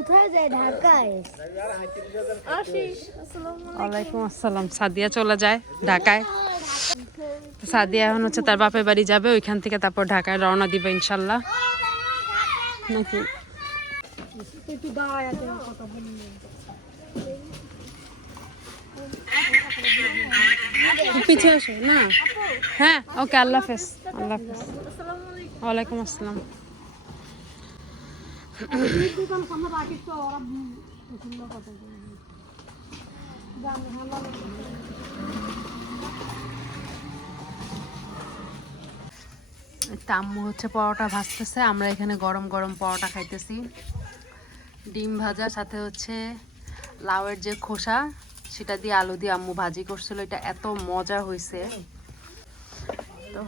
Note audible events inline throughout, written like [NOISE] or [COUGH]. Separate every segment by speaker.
Speaker 1: কোথায় যায়? ঢাকায়?
Speaker 2: ওয়ালাইকুম আসসালাম। সাদিয়া চলে যায় ঢাকায়। সাদিয়া এখন হচ্ছে তার বাপের বাড়ি যাবে ওইখান থেকে তারপর ঢাকায় রওনা দিবে ইনশাল্লাহ। নাকি? পিছে আসো না? হ্যাঁ ওকে আল্লাহ হাফেজ আল্লাহ হাফেজ। ওয়ালাইকুম আসসালাম। আম্মু হচ্ছে পরোটা ভাজতেছে, আমরা এখানে গরম গরম পরোটা খাইতেছি। ডিম ভাজা, সাথে হচ্ছে লাউয়ের যে খোসা, সেটা দিয়ে আলু দিয়ে আম্মু ভাজি করছিল। এটা এত মজা হয়েছে তো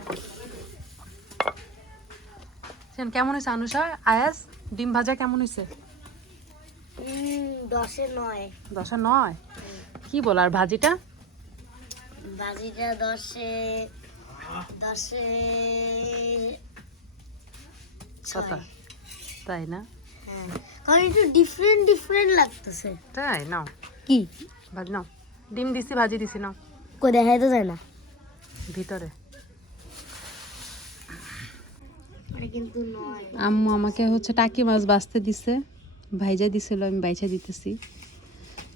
Speaker 2: কেমন হয়েছে আনুষা? আয়াস ডিম ভাজা কেমন হয়েছে
Speaker 1: দশে নয়।
Speaker 2: দশা নয়? কি বল আর ভাজিটা?
Speaker 1: বাজিটা দশে দশে
Speaker 2: কত তাই না?
Speaker 1: হ্যাঁ। কারণ একটু ডিফারেন্ট ডিফারেন্ট লাগতেছে।
Speaker 2: তাই নাও।
Speaker 1: কি?
Speaker 2: ভাজি নাও। ডিম দিছি ভাজি দিছি নাও।
Speaker 1: কই দেখাই তো যায় না?
Speaker 2: ভিতরে
Speaker 1: এটা কিন্তু নয়
Speaker 2: আম্মু আমাকে হচ্ছে টাকি মাছ বাছতে দিছে ভাইজা দিছিল আমি বাইছা দিতেছি।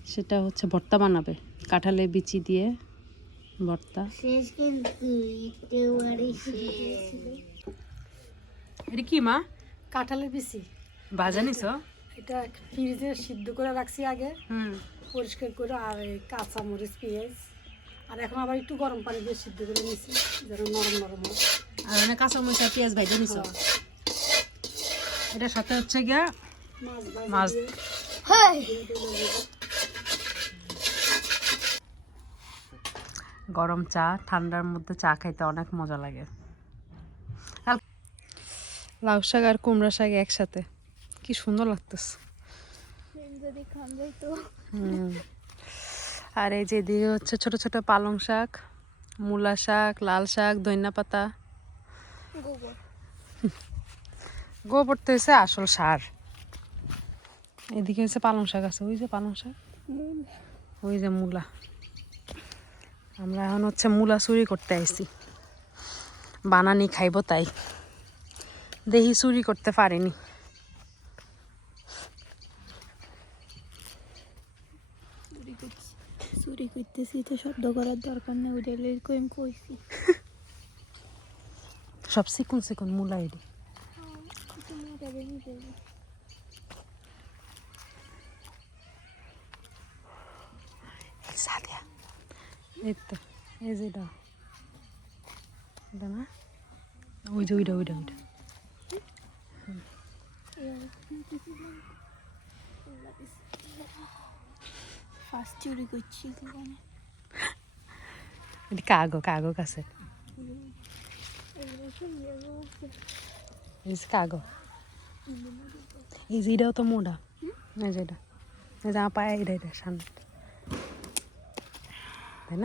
Speaker 2: সেটা হচ্ছে ভর্তা বানাবে কাঁঠালের বিচি দিয়ে ভর্তা। এটা কি মা?
Speaker 3: কাঁঠালের বিচি।
Speaker 2: ভাজা নিছ?
Speaker 3: এটা ফ্রিজে সিদ্ধ করে রাখছি আগে।
Speaker 2: হুম।
Speaker 3: পরিষ্কার করে আর কাঁচা মরিচ পেঁয়াজ। আর এখন আবার একটু গরম পানি দিয়ে সিদ্ধ করে নিছি যেন নরম নরম হয়।
Speaker 2: আর মানে কাঁচা মরিচ আর পেঁয়াজ ভাইজা নিছ? এটা সাথে হচ্ছে গিয়া
Speaker 3: মাছ
Speaker 2: গরম চা ঠান্ডার মধ্যে চা খাইতে অনেক মজা লাগে। আর লাউ শাক আর কুমড়া শাক একসাথে। কি সুন্দর লাগতেছে।
Speaker 1: যদি খান যাই তো
Speaker 2: হুম। আর এই যে এদিকে হচ্ছে ছোট ছোট পালং শাক মূলা শাক লাল শাক ধনিয়া পাতা।
Speaker 1: গোবর।
Speaker 2: গোবর তো হচ্ছে আসল সার। এদিকে হচ্ছে পালং শাক আছে ওই যে পালং শাক? ওই যে মূলা। আমরা এখন হচ্ছে মূলা চুরি করতে আইছি। বানানি খাইব তাই। দেহি চুরি করতে পারিনি
Speaker 1: চুরি করতেছি তো শব্দ করার দরকার নেই ওইটা আমি কইছি। [LAUGHS]
Speaker 2: সব চিকুন চিকুন মূলা এটি এই তো এই যে এটা এটা না ওই যে ওইটা ওইটা ওইটা।
Speaker 1: ফার্স্ট চুরি করছি।
Speaker 2: এটি এই যে কাগো এই যে এটাও তো মোটা এই যে এটা এই পায়ে এটা এটা সামনে তাই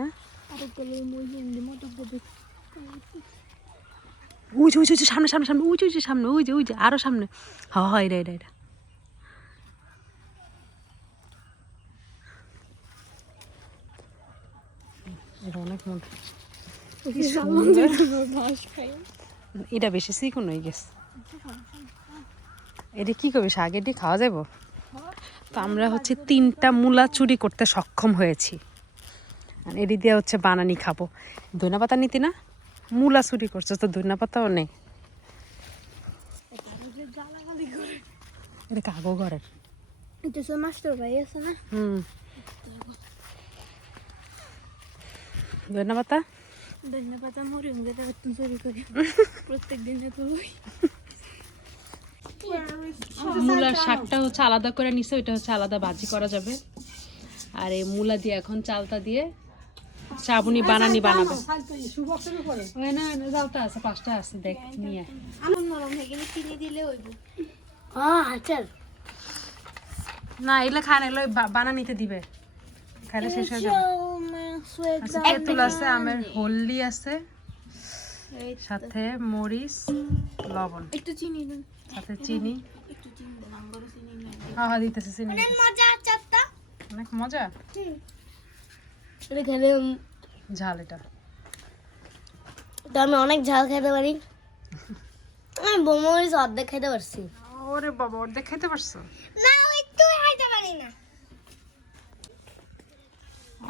Speaker 2: ওই যে সামনে সামনে ওই যে সামনে ওই যে আরও সামনে হ হ এটা এটা এটা এটা অনেক মোটা এটা বেশি চিকন হয়ে গেছে। এটা কি করবি শাক? এটি খাওয়া যাব? তো আমরা হচ্ছে তিনটা মূলা চুরি করতে সক্ষম হয়েছি। আর এটি দিয়ে হচ্ছে বানানি খাব। ধনা পাতা নিতি না? মূলা চুরি করছ তো ধনা পাতাও নেই। এটা কাগো ঘরের
Speaker 1: মাস্টার ভাই আছে না?
Speaker 2: হুম। ধনা পাতা
Speaker 1: ধন্যবাদ মরি তুমি চুরি করি। প্রত্যেক দিনে
Speaker 2: মূলার শাকটা হচ্ছে আলাদা করে নিছে ওইটা হচ্ছে আলাদা ভাজি করা যাবে। আর এই মূলা দিয়ে এখন চালতা দিয়ে চাবুনি বানানি বানাবে।
Speaker 3: সুবক্সের উপরে
Speaker 2: ওই না না, যাওটা আছে পাঁচটা আছে দেখ নিয়ে
Speaker 1: গেলে চিনি দিলে হইব। হ্যাঁ
Speaker 2: না এগুলো খায় না এগুলো বানানিতে দিবে। খাইলে শেষ হয়ে যাবে। আচ্ছা তেঁতুল আছে আমের হলদি আছে সাথে মরিচ লবণ।
Speaker 1: একটু চিনি দিন।
Speaker 2: সাথে চিনি।
Speaker 1: একটু চিনি দিন আমার চিনি নেই
Speaker 2: হ্যাঁ চিনি দিতেছে।
Speaker 1: মজা চারটা
Speaker 2: অনেক মজা?
Speaker 1: এটা খেলে
Speaker 2: ঝাল এটা।
Speaker 1: আমি অনেক ঝাল খেতে পারি। আমি বোমরিচ অর্ধেক খেতে পারছি।
Speaker 2: ওরে বাবা অর্ধেক খেতে পারছ?
Speaker 1: না একটু খাইতে পারি না।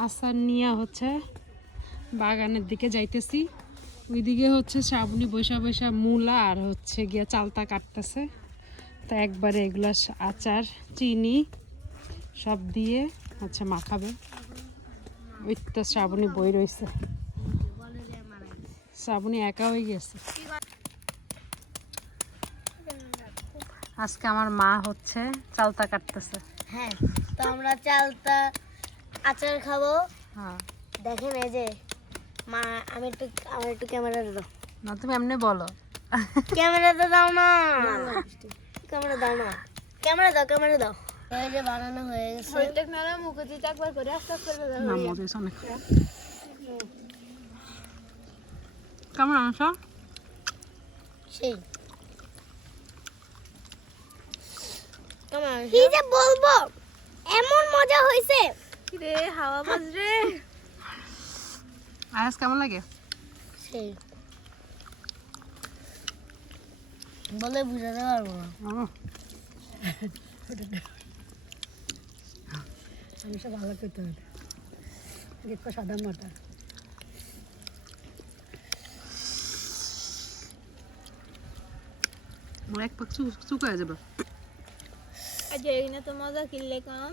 Speaker 2: আসার নিয়ে হচ্ছে বাগানের দিকে যাইতেছি। ওইদিকে হচ্ছে শ্রাবণী বৈশা বৈশা মূলা আর হচ্ছে গিয়া চালতা কাটতেছে। তো একবারে এগুলা আচার, চিনি সব দিয়ে হচ্ছে মাখাবে। ওই তো শ্রাবণী বই রয়েছে শ্রাবণী একা হয়ে গেছে। আজকে আমার মা হচ্ছে চালতা কাটতেছে।
Speaker 1: হ্যাঁ তো আমরা চালটা আচার খাব।
Speaker 2: হ্যাঁ।
Speaker 1: দেখেন এই যে মা আমি একটু আমার একটু ক্যামেরাটা দাও।
Speaker 2: না তুমি এমনি বলো।
Speaker 1: ক্যামেরাটা দাও না। ক্যামেরা দাও না। ক্যামেরা দাও ক্যামেরা দাও। এই যে বানানো হয়ে গেছে। প্রত্যেক নালা মুখে দিতে একবার করে আস্তে আস্তে করে
Speaker 2: না মজা হয়েছে অনেক কেমন আছো?
Speaker 1: সেই। কি যে বলব? এমন মজা হয়েছে রে হাওয়া বাজ রে
Speaker 2: আয়াস কেমন লাগে?
Speaker 1: সেই। বলে বুঝাতে পারব না।
Speaker 3: আমি সব ভালো করতে হবে। দেখো সাদা মাটা
Speaker 2: মোর এক পাক চুক হয়ে যাবে।
Speaker 1: আজ এই না তো মজা কিনলে কম।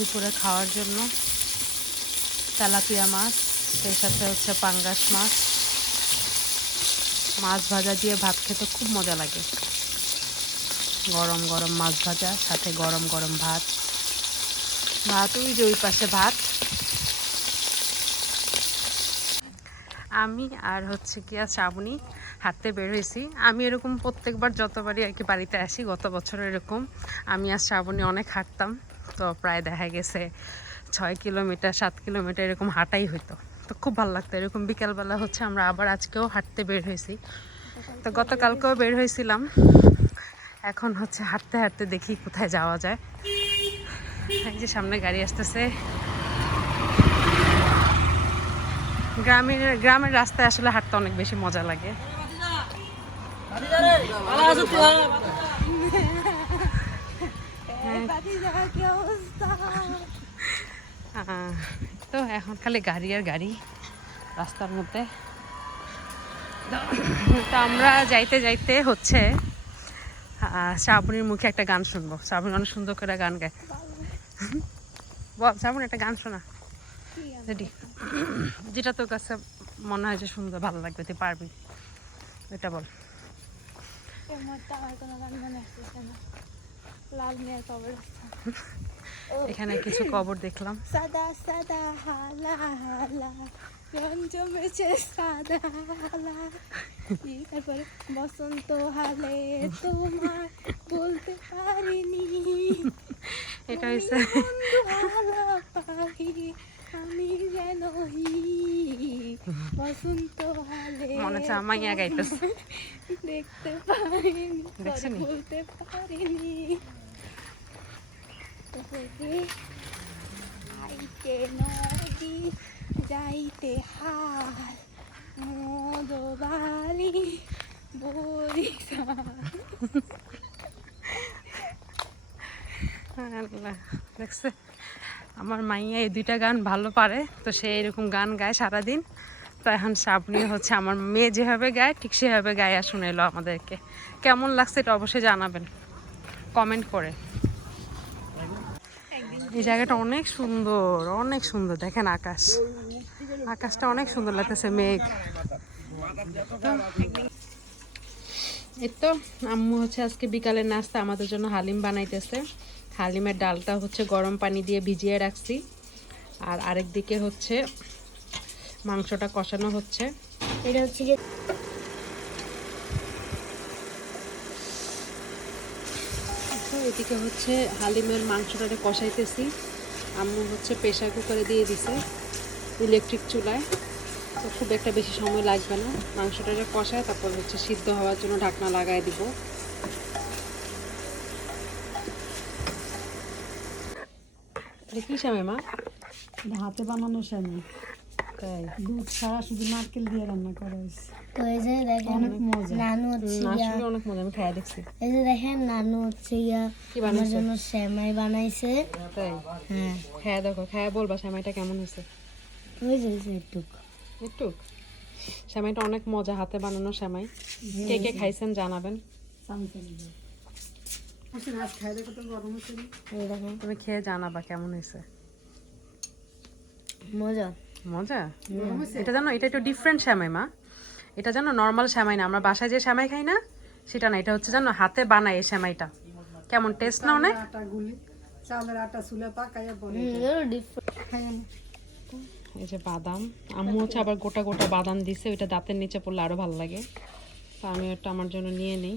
Speaker 2: দুপুরে খাওয়ার জন্য। তেলাপিয়া মাছ, সেই সাথে হচ্ছে পাঙ্গাস মাছ। মাছ ভাজা দিয়ে ভাত খেতে খুব মজা লাগে। গরম গরম মাছ ভাজা, সাথে গরম গরম ভাত। ভাত, ওই যে ওই পাশে ভাত। আমি আর হচ্ছে গিয়া শ্রাবণী হাঁটতে বের হয়েছি। আমি এরকম প্রত্যেকবার যতবারই আর কি বাড়িতে আসি, গত বছর এরকম। আমি আর শ্রাবণী অনেক হাঁটতাম। তো প্রায় দেখা গেছে ছয় কিলোমিটার, সাত কিলোমিটার এরকম হাঁটাই হতো তো খুব ভালো লাগতো। এরকম বিকালবেলা হচ্ছে আমরা আবার আজকেও হাঁটতে বের হয়েছি। তো গতকালকেও বের হয়েছিলাম। এখন হচ্ছে হাঁটতে হাঁটতে দেখি কোথায় যাওয়া যায়। এই যে সামনে গাড়ি আসতেছে। গ্রামের গ্রামের রাস্তায় আসলে হাঁটতে অনেক বেশি মজা লাগে। তো এখন খালি গাড়ি আর গাড়ি, রাস্তার মধ্যে। তো- আমরা যাইতে যাইতে হচ্ছে শ্রাবণীর মুখে একটা গান শুনব। শ্রাবণী অনেক সুন্দর করে গান গায়। বল, শ্রাবণ, একটা গান শোনা। যেটা তোর কাছে মনে হয় যে সুন্দর ভালো লাগবে, তুই পারবি। এটা বল।
Speaker 1: লাল মেয়ের কবর। [LAUGHS]
Speaker 2: এখানে কিছু কবর দেখলাম।
Speaker 1: সাদা সাদা হালা হালা জমেছে সাদা হালা। তারপরে বসন্ত হালে তোমার বলতে পারিনি।
Speaker 2: এটা
Speaker 1: বন্ধু হালা পাখি আমি যেন বসন্ত হালে
Speaker 2: মনে হচ্ছে আমাইয়া গাইতেছে।
Speaker 1: দেখতে পারিনি বলতে পারিনি।
Speaker 2: আল্লাহ, দেখছে, আমার মাইয়া এই দুইটা গান ভালো পারে, তো সে এরকম গান গায় সারাদিন। তো এখন শ্রাবণী হচ্ছে আমার মেয়ে যেভাবে গায়, ঠিক সেভাবে গায়া শুনেলো আমাদেরকে। কেমন লাগছে এটা অবশ্যই জানাবেন, কমেন্ট করে। এই জায়গাটা অনেক সুন্দর অনেক সুন্দর। দেখেন আকাশ। আকাশটা অনেক সুন্দর লাগতেছে, মেঘ। এই তো, আম্মু হচ্ছে আজকে বিকালের নাস্তা, আমাদের জন্য হালিম বানাইতেছে। হালিমের ডালটা হচ্ছে গরম পানি দিয়ে ভিজিয়ে রাখছি। আর আরেক দিকে হচ্ছে মাংসটা কষানো হচ্ছে।
Speaker 1: এটা হচ্ছে কি
Speaker 2: তো এদিকে হচ্ছে হালিমের মাংসটাকে কষাইতেছি, আম্মু হচ্ছে প্রেশার কুকারে দিয়ে দিছে ইলেকট্রিক চুলায়। তো খুব একটা বেশি সময় লাগবে না। মাংসটাকে কষায়, তারপর হচ্ছে সিদ্ধ হওয়ার জন্য ঢাকনা লাগাই দিব। কি সময় মা?
Speaker 3: হাতে বানানো সেমাই
Speaker 2: তাই
Speaker 3: দুধ ছাড়া শুধু নারকেল দিয়ে রান্না করা হয়েছে
Speaker 1: তো এই যে দেখেন
Speaker 3: অনেক মজা।
Speaker 1: নানু হচ্ছে
Speaker 2: আসলে অনেক মজা আমি খাই দেখছি।
Speaker 1: এই যে দেখেন নানু হচ্ছে আমার জন্য সেমাই বানাইছে।
Speaker 2: তাই?
Speaker 1: হ্যাঁ।
Speaker 2: খায়া দেখো খায়া বলবা সেমাইটা কেমন হয়েছে।
Speaker 1: ওই যে একটু
Speaker 2: একটু সেমাইটা অনেক মজা হাতে বানানো সেমাই কে কে খাইছেন জানাবেন। তুমি খেয়ে জানাবা কেমন হয়েছে।
Speaker 1: মজা।
Speaker 2: মজা? এটা জানো এটা একটু ডিফারেন্ট শ্যামাই মা। এটা জানো নর্মাল শ্যামাই না। আমরা বাসায় যে শ্যামাই খাই না সেটা না। এটা হচ্ছে জানো হাতে বানায় এই শ্যামাইটা। কেমন টেস্ট না? অনেক
Speaker 3: চালের আটা চুলে পাকাইয়া না
Speaker 2: এই যে বাদাম। আম্মু হচ্ছে আবার গোটা গোটা বাদাম দিছে ওইটা দাঁতের নিচে পড়লে আরও ভালো লাগে। তো আমি ওটা আমার জন্য নিয়ে নিই।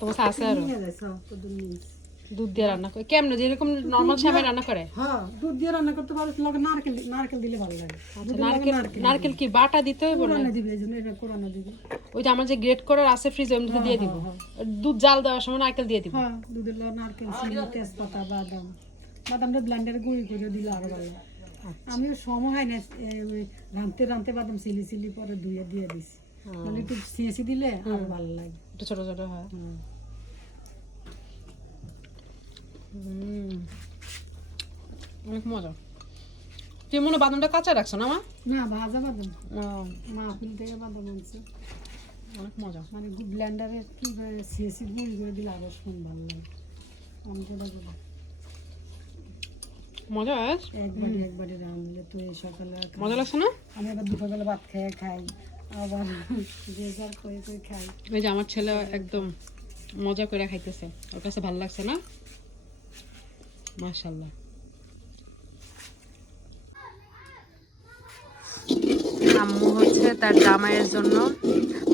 Speaker 2: তোমার আছে আরও?
Speaker 3: নিয়ে যাইছ তো দুধ
Speaker 2: দিয়ে রান্না করে। কেমন? যেরকম নর্মাল রান্না করে?
Speaker 3: হ্যাঁ দুধ দিয়ে রান্না করতে পারো লগে নারকেল নারকেল দিলে ভালো লাগে।
Speaker 2: আচ্ছা নারকেল নারকেল কি বাটা দিতে হবে না
Speaker 3: দিবে এই জন্য এটা দিবে।
Speaker 2: ওই যে আমার যে গ্রেট করার আছে ফ্রিজে মধ্যে দিয়ে দিব। দুধ জাল দেওয়ার সময় নারকেল দিয়ে দিব।
Speaker 3: হ্যাঁ দুধের লগে নারকেল চিনি তেজপাতা বাদাম। বাদামটা ব্লেন্ডারে গুঁড়ি করে দিলে আরও ভালো। আমিও সময় হয় না রাঁধতে রাঁধতে বাদাম সিলি সিলি পরে ধুয়ে দিয়ে দিছি। মানে একটু সিএসি দিলে আরও ভালো লাগে।
Speaker 2: একটু ছোট ছোট হয়। অনেক মজা। তুই মনে বাদামটা কাঁচা রাখছো না মা?
Speaker 3: না ভাজা বাদাম।
Speaker 2: ও,
Speaker 3: মাহফিল থেকে বাদাম আনছে।
Speaker 2: অনেক মজা।
Speaker 3: মানে ব্লেন্ডারে কি সিএসি গুঁড়ি করে দিলে শুন ভালো লাগে।
Speaker 2: মজা
Speaker 3: একবারে একবারে রাঁধলে তো এই সকালে
Speaker 2: মজা লাগছে না?
Speaker 3: আমি আবার দুপুরবেলা ভাত খেয়ে খাই আবার যে যার করে করে খাই।
Speaker 2: যে আমার ছেলে একদম মজা করে খাইতেছে। ওর কাছে ভালো লাগছে না? মাশাল্লাহ আম্মু হচ্ছে তার জামাইয়ের জন্য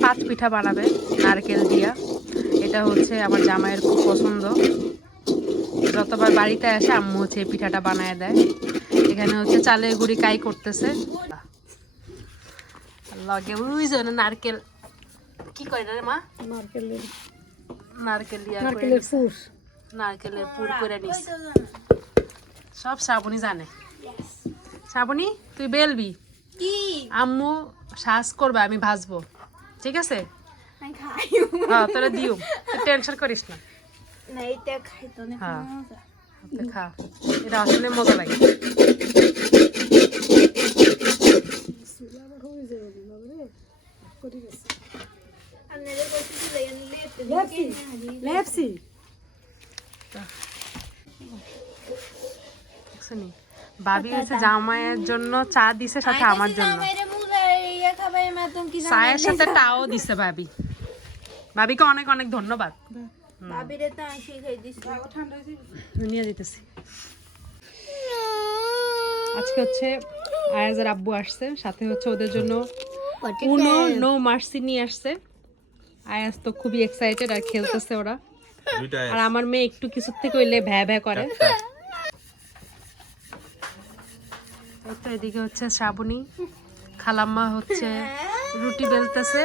Speaker 2: পাঁচ পিঠা বানাবে নারকেল দিয়া। এটা হচ্ছে আমার জামাইয়ের খুব পছন্দ। যতবার বাড়িতে আসে আম্মু হচ্ছে এই পিঠাটা বানায় দেয়। এখানে হচ্ছে চালের গুড়ি কাই করতেছে। লগে ওই যে না নারকেল কি করে রে মা?
Speaker 3: নারকেলের
Speaker 2: নারকেল দিয়া
Speaker 3: নারকেলের ফুস
Speaker 2: নারকেলের পুর করে নিস। সব শ্রাবণী জানে। শ্রাবণী তুই বেলবি?
Speaker 1: কি?
Speaker 2: আম্মু শ্বাস করবে আমি ভাজবো। ঠিক আছে?
Speaker 1: আমি খাই
Speaker 2: হ্যাঁ তোরা দিও। তুই টেনশন করিস না। হ্যাঁ। খা। এটা আসলে মজা লাগে।
Speaker 3: লেপসি। লেপসি।
Speaker 2: শুনি ভাবি হচ্ছে জামাইয়ের জন্য চা দিছে সাথে আমার জন্য।
Speaker 1: ইয়া খাবে মা তুমি কি
Speaker 2: চায়ের সাথে টাও দিছে ভাবি। ভাবিকে অনেক অনেক ধন্যবাদ।
Speaker 3: হয়েছে।
Speaker 2: নিয়ে যেতেছি। আজকে হচ্ছে আয়াজের আব্বু আসছে সাথে হচ্ছে ওদের জন্য উনো নো মার্সি নিয়ে আসছে। আয়াজ তো খুবই এক্সাইটেড আর খেলতেছে ওরা। আর আমার মেয়ে একটু কিছু থেকে হইলে ভ্যা ভ্যা করে। এই তো এদিকে হচ্ছে শ্রাবণী খালাম্মা হচ্ছে রুটি বেলতেছে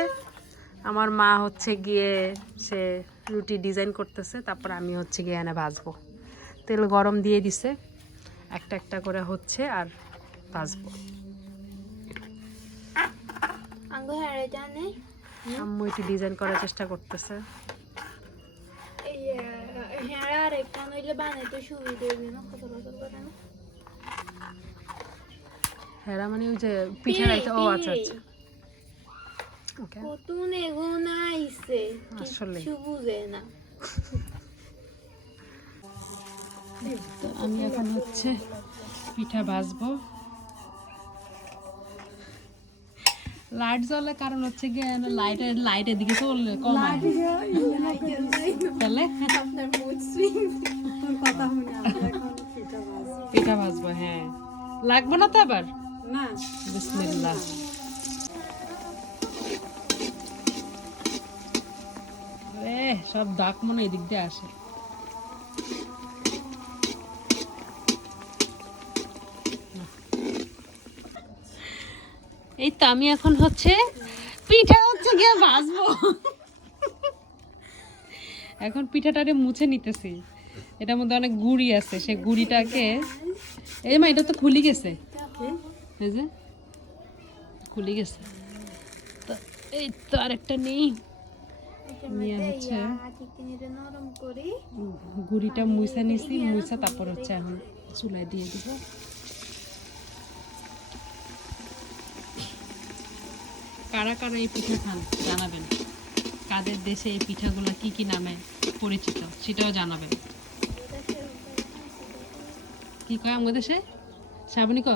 Speaker 2: আমার মা হচ্ছে গিয়ে সে রুটি ডিজাইন করতেছে তারপর আমি হচ্ছে গিয়ে এনে ভাজবো। তেল গরম দিয়ে দিছে একটা একটা করে হচ্ছে আর ভাজবো।
Speaker 1: আঙ্গ হারে
Speaker 2: আম্মু একটু ডিজাইন করার চেষ্টা করতেছে।
Speaker 1: এই হ্যাঁ আর একটা নইলে বানাইতে সুবিধা হইবে না কত বছর করে না
Speaker 2: হ্যাঁ মানে ওই যে পিঠে রাইতে ও আচ্ছা আচ্ছা।
Speaker 1: কতুন এগুন আইছে। কিছু বুঝে না।
Speaker 2: আমি এখন হচ্ছে পিঠা ভাজবো। লাইট জ্বলে কারণ হচ্ছে গিয়ে লাইটের লাইটের দিকে চললে কম। তাহলে
Speaker 3: পিঠা ভাজবো
Speaker 2: হ্যাঁ লাগবে না তো আবার?
Speaker 3: না।
Speaker 2: বিসমিল্লাহ। সব দাগ মনে এদিক দিয়ে আসে। এই তো আমি এখন হচ্ছে পিঠা হচ্ছে গিয়ে ভাজবো। এখন পিঠাটারে মুছে নিতেছি। এটার মধ্যে অনেক গুড়ি আছে সেই গুড়িটাকে এই মা এটা তো খুলি গেছে। এই যে খুলে গেছে। তো এই তো আরেকটা নেই। নিয়ে হচ্ছে
Speaker 1: নরম
Speaker 2: গুড়িটা মুইসা নিছি মুইসা তারপর হচ্ছে এখন চুলায় দিয়ে দিব। কারা কারা এই পিঠা খান জানাবেন। কাদের দেশে এই পিঠাগুলো কি কি নামে পরিচিত সেটাও জানাবেন। কি কয় আমাদের দেশে? শ্রাবণী ক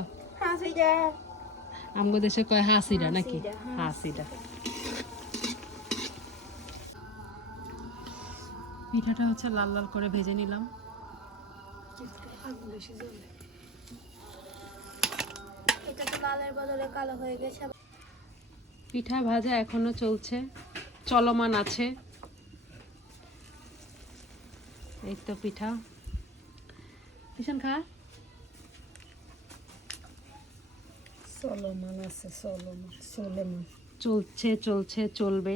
Speaker 2: আমাদের দেশে কয় হাসিরা নাকি? হাসিরা পিঠাটা হচ্ছে লাল লাল করে ভেজে নিলাম।
Speaker 1: এটা তো লালের বদলে কালো হয়ে গেছে।
Speaker 2: পিঠা ভাজা এখনও চলছে চলমান আছে। এই তো পিঠা। ভীষণ খা।
Speaker 3: চলমান আছে চলমান চলমান।
Speaker 2: চলছে চলছে চলবে।